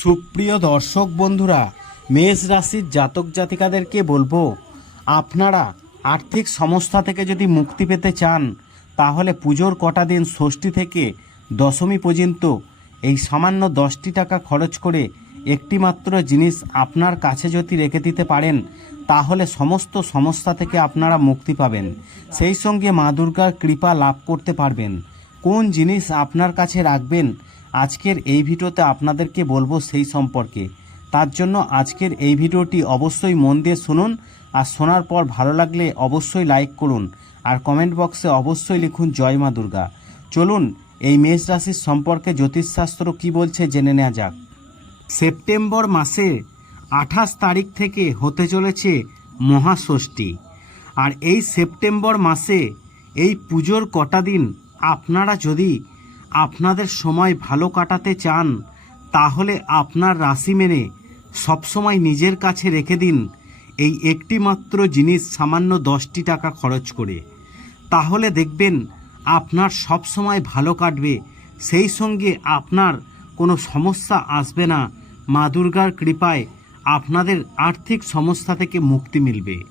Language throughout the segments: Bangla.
সুপ্রিয় দর্শক বন্ধুরা, মেষ রাশির জাতক জাতিকাদেরকে বলব, আপনারা আর্থিক সমস্যা থেকে যদি মুক্তি পেতে চান, তাহলে পুজোর কটা দিন ষষ্ঠী থেকে দশমী পর্যন্ত এই সামান্য দশটি টাকা খরচ করে একটি মাত্র জিনিস আপনার কাছে যদি রেখে দিতে পারেন, তাহলে সমস্ত সমস্যা থেকে আপনারা মুক্তি পাবেন। সেই সঙ্গে মা দুর্গার কৃপা লাভ করতে পারবেন। কোন জিনিস আপনার কাছে রাখবেন আজকের এই ভিডিওতে আপনাদেরকে বলব সেই সম্পর্কে। তার জন্য আজকের এই ভিডিওটি অবশ্যই মন দিয়ে শুনুন আর শোনার পর ভালো লাগলে অবশ্যই লাইক করুন আর কমেন্ট বক্সে অবশ্যই লিখুন জয় মা দুর্গা। চলুন, এই মেষ রাশির সম্পর্কে জ্যোতিষশাস্ত্র কি বলছে জেনে নেওয়া যাক। সেপ্টেম্বর মাসে আঠাশ তারিখ থেকে হতে চলেছে মহাষষ্ঠী আর এই সেপ্টেম্বর মাসে এই পুজোর কটা দিন আপনারা যদি আপনাদের সময় ভালো কাটাতে চান, তাহলে আপনার রাশি মেনে সবসময় নিজের কাছে রেখে দিন এই একটি মাত্র জিনিস সামান্য দশটি টাকা খরচ করে। তাহলে দেখবেন আপনার সব সময় ভালো কাটবে, সেই সঙ্গে আপনার কোনো সমস্যা আসবে না। মা দুর্গার কৃপায় আপনাদের আর্থিক সমস্যা থেকে মুক্তি মিলবে।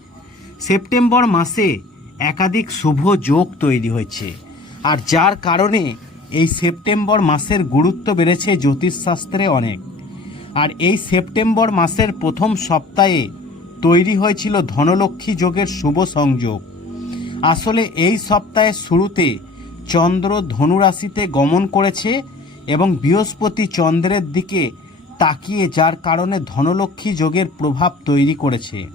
সেপ্টেম্বর মাসে একাধিক শুভ যোগ তৈরি হয়েছে। আর যার কারণে এই সেপ্টেম্বর মাসের গুরুত্ব বেড়েছে জ্যোতিষশাস্ত্রে অনেক। আর এই সেপ্টেম্বর মাসের প্রথম সপ্তাহে তৈরি হয়েছিল ধনলক্ষ্মী যোগের শুভ সংযোগ। আসলে এই সপ্তাহের শুরুতে চন্দ্র ধনুরাশিতে গমন করেছে এবং বৃহস্পতি চন্দ্রের দিকে তাকিয়ে যার কারণে ধনলক্ষ্মী যোগের প্রভাব তৈরি করেছে।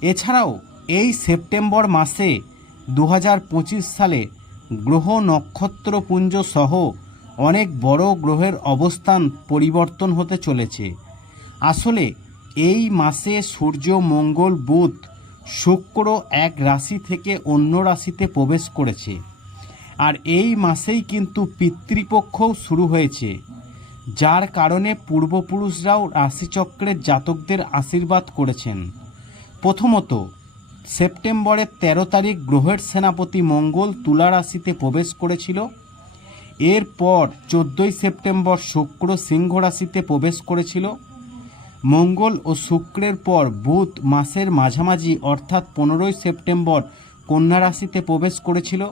এছাড়াও এই সেপ্টেম্বর মাসে দু হাজার পঁচিশ সালে গ্রহ নক্ষত্রপুঞ্জ সহ অনেক বড় গ্রহের অবস্থান পরিবর্তন হতে চলেছে। আসলে এই মাসে সূর্য, মঙ্গল, বুধ, শুক্র এক রাশি থেকে অন্য রাশিতে প্রবেশ করেছে। আর এই মাসেই কিন্তু পিতৃপক্ষও শুরু হয়েছে। যার কারণে পূর্বপুরুষরাও রাশিচক্রের জাতকদের আশীর্বাদ করেছেন। প্রথমত সেপ্টেম্বরের ১৩ তারিখ গ্রহের সেনাপতি মঙ্গল তুলা রাশিতে প্রবেশ করেছিল। এরপর চোদ্দোই সেপ্টেম্বর শুক্র সিংহ রাশিতে প্রবেশ করেছিল। মঙ্গল ও শুক্রের পর বুধ মাসের মাঝামাঝি অর্থাৎ পনেরোই সেপ্টেম্বর কন্যা রাশিতে প্রবেশ করেছিল।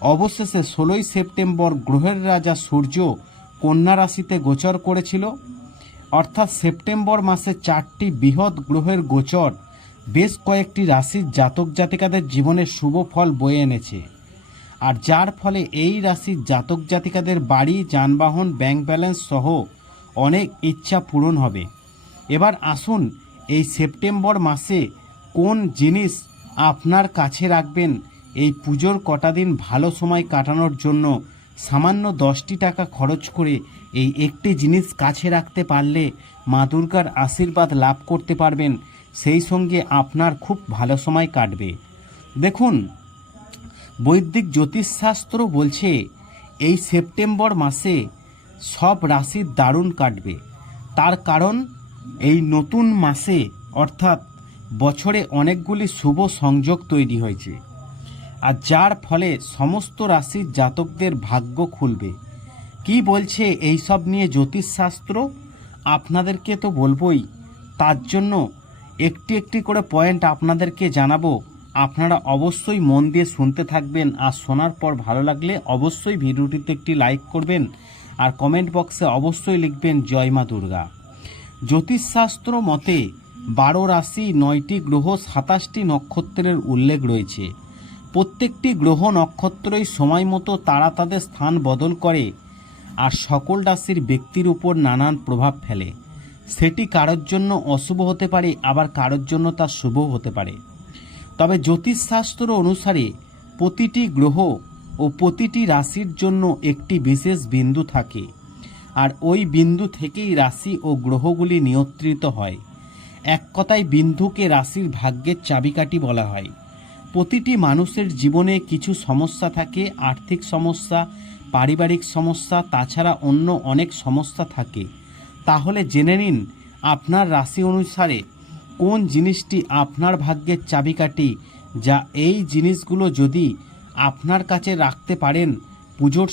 অবশেষে ষোলোই সেপ্টেম্বর গ্রহের রাজা সূর্য কন্যা রাশিতে গোচর করেছিল। অর্থাৎ সেপ্টেম্বর মাসে চারটি বৃহৎ গ্রহের গোচর বেশ কয়েকটি রাশির জাতক জাতিকাদের জীবনে শুভ ফল বয়ে এনেছে। আর যার ফলে এই রাশির জাতক জাতিকাদের বাড়ি, যানবাহন ব্যাংক ব্যালেন্স সহ অনেক ইচ্ছা পূরণ হবে। এবার আসুন এই সেপ্টেম্বর মাসে কোন জিনিস আপনার কাছে রাখবেন? এই পুজোর কটা দিন ভালো সময় কাটানোর জন্য সামান্য দশটি টাকা খরচ করে এই একটি জিনিস কাছে রাখতে পারলে মা দুর্গার আশীর্বাদ লাভ করতে পারবেন। সেই সঙ্গে আপনার খুব ভালো সময় কাটবে। দেখুন, বৈদিক জ্যোতিষশাস্ত্র বলছে, এই সেপ্টেম্বর মাসে সব রাশির দারুণ কাটবে। তার কারণ, এই নতুন মাসে, অর্থাৎ বছরে অনেকগুলি শুভ সংযোগ তৈরি হয়েছে। আর যার ফলে সমস্ত রাশির জাতকদের ভাগ্য খুলবে। কি বলছে এই সব নিয়ে জ্যোতিষশাস্ত্র? আপনাদেরকে তো বলবই, তার জন্য একটি একটি করে পয়েন্ট আপনাদেরকে জানাব। আপনারা অবশ্যই মন দিয়ে শুনতে থাকবেন আর শোনার পর ভালো লাগলে অবশ্যই ভিডিওটিতে একটি লাইক করবেন আর কমেন্ট বক্সে অবশ্যই লিখবেন, জয় মা দুর্গা। জ্যোতিষশাস্ত্র মতে, বারো রাশি নয়টি গ্রহ সাতাশটি নক্ষত্রের উল্লেখ রয়েছে। প্রত্যেকটি গ্রহ নক্ষত্রই সময় মতো তারা তাদের স্থান বদল করে আর সকল রাশির ব্যক্তির উপর নানান প্রভাব ফেলে। সেটি কারোর জন্য অশুভ হতে পারে, আবার কারোর জন্য তা শুভ হতে পারে। তবে জ্যোতিষশাস্ত্র অনুসারে প্রতিটি গ্রহ ও প্রতিটি রাশির জন্য একটি বিশেষ বিন্দু থাকে, আর ওই বিন্দু থেকেই রাশি ও গ্রহগুলি নিয়ন্ত্রিত হয়। এক কথায় বিন্দুকে রাশির ভাগ্যের চাবিকাঠি বলা হয়। প্রতিটি মানুষের জীবনে কিছু সমস্যা থাকে, আর্থিক সমস্যা, পারিবারিক সমস্যা, তাছাড়া অন্য অনেক সমস্যা থাকে। তাহলে জেনে নিন আপনার রাশি অনুসারে কোন জিনিসটি আপনার ভাগ্যের চাবিকাঠি, যা এই জিনিসগুলো যদি আপনার কাছে রাখতে পারেন পুজোর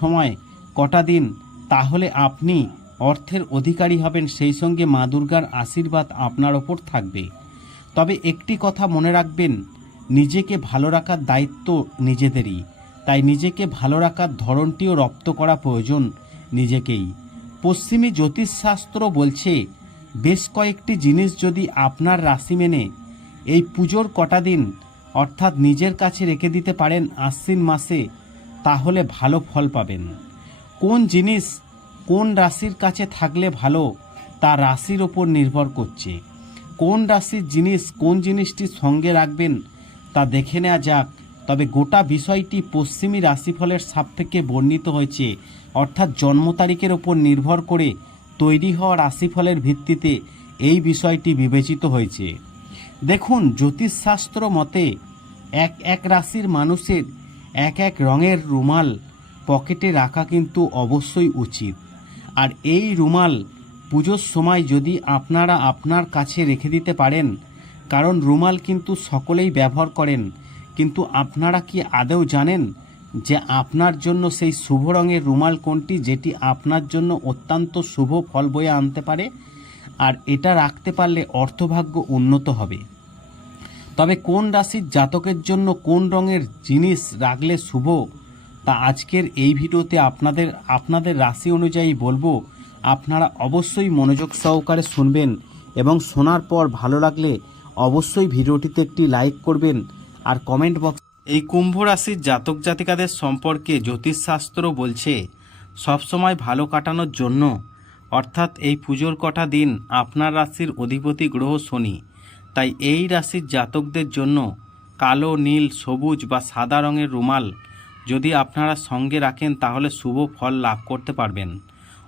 সময় কটা দিন, তাহলে আপনি অর্থের অধিকারী হবেন, সেই সঙ্গে মা দুর্গার আশীর্বাদ আপনার ওপর থাকবে। তবে একটি কথা মনে রাখবেন, নিজেকে ভালো রাখার দায়িত্ব নিজেদেরই। তাই নিজেকে ভালো রাখার ধরনটিও রপ্ত করা প্রয়োজন নিজেকেই। পশ্চিমী জ্যোতিষশাস্ত্র বলছে, বেশ কয়েকটি জিনিস যদি আপনার রাশি মেনে, এই পুজোর কটা দিন অর্থাৎ নিজের কাছে রেখে দিতে পারেন আশ্বিন মাসে, তাহলে ভালো ফল পাবেন। কোন জিনিস কোন রাশির কাছে থাকলে ভালো, তা রাশির ওপর নির্ভর করছে। কোন রাশির জিনিস কোন জিনিসটি সঙ্গে রাখবেন, তা দেখে নেওয়া যাক। তবে গোটা বিষয়টি পশ্চিমী রাশিফলের সাপেক্ষে বর্ণিত হয়েছে। অর্থাৎ জন্ম তারিখের ওপর নির্ভর করে তৈরি হওয়া রাশিফলের ভিত্তিতে এই বিষয়টি বিবেচিত হয়েছে। দেখুন, জ্যোতিষশাস্ত্র মতে এক এক রাশির মানুষের এক এক রঙের রুমাল পকেটে রাখা কিন্তু অবশ্যই উচিত। আর এই রুমাল পুজোর সময় যদি আপনারা আপনার কাছে রেখে দিতে পারেন, কারণ রুমাল কিন্তু সকলেই ব্যবহার করেন কিন্তু আপনারা কি আদৌ জানেন যে আপনার জন্য সেই শুভ রঙের রুমাল কোনটি যেটি আপনার জন্য অত্যন্ত শুভ ফল বয়ে আনতে পারে? আর এটা রাখতে পারলে অর্থভাগ্য উন্নত হবে। তবে কোন রাশির জাতকের জন্য কোন রঙের জিনিস রাখলে শুভ? তা আজকের এই ভিডিওতে আপনাদের আপনাদের রাশি অনুযায়ী বলব, আপনারা অবশ্যই মনোযোগ সহকারে শুনবেন এবং শোনার পর ভালো লাগলে অবশ্যই ভিডিওটিতে একটি লাইক করবেন আর কমেন্ট বক্স এই কুম্ভ রাশির জাতক জাতিকাদের সম্পর্কে জ্যোতিষশাস্ত্র বলছে সবসময় ভালো কাটানোর জন্য। অর্থাৎ এই পুজোর কটা দিন আপনার রাশির অধিপতি গ্রহ শনি। তাই এই রাশির জাতকদের জন্য কালো, নীল, সবুজ বা সাদা রঙের রুমাল যদি আপনারা সঙ্গে রাখেন, তাহলে শুভ ফল লাভ করতে পারবেন।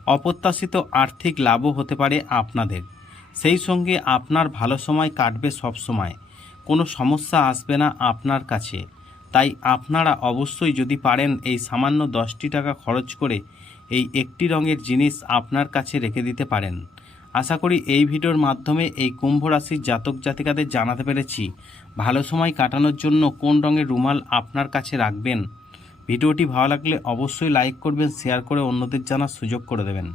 অপ্রত্যাশিত আর্থিক লাভও হতে পারে আপনাদের। সেই সঙ্গে আপনার ভালো সময় কাটবে সব সময়। কোনো সমস্যা আসবে না আপনার কাছে। তাই আপনারা অবশ্যই যদি পারেন এই সামান্য দশটি টাকা খরচ করে এই একটি রঙের জিনিস আপনার কাছে রেখে দিতে পারেন। আশা করি এই ভিডিওর মাধ্যমে এই কুম্ভ রাশির জাতক জাতিকাদের জানাতে পেরেছি। ভালো সময় কাটানোর জন্য কোন রঙের রুমাল আপনার কাছে রাখবেন? ভিডিওটি ভালো লাগলে অবশ্যই লাইক করবেন, শেয়ার করে অন্যদের জানার সুযোগ করে দেবেন।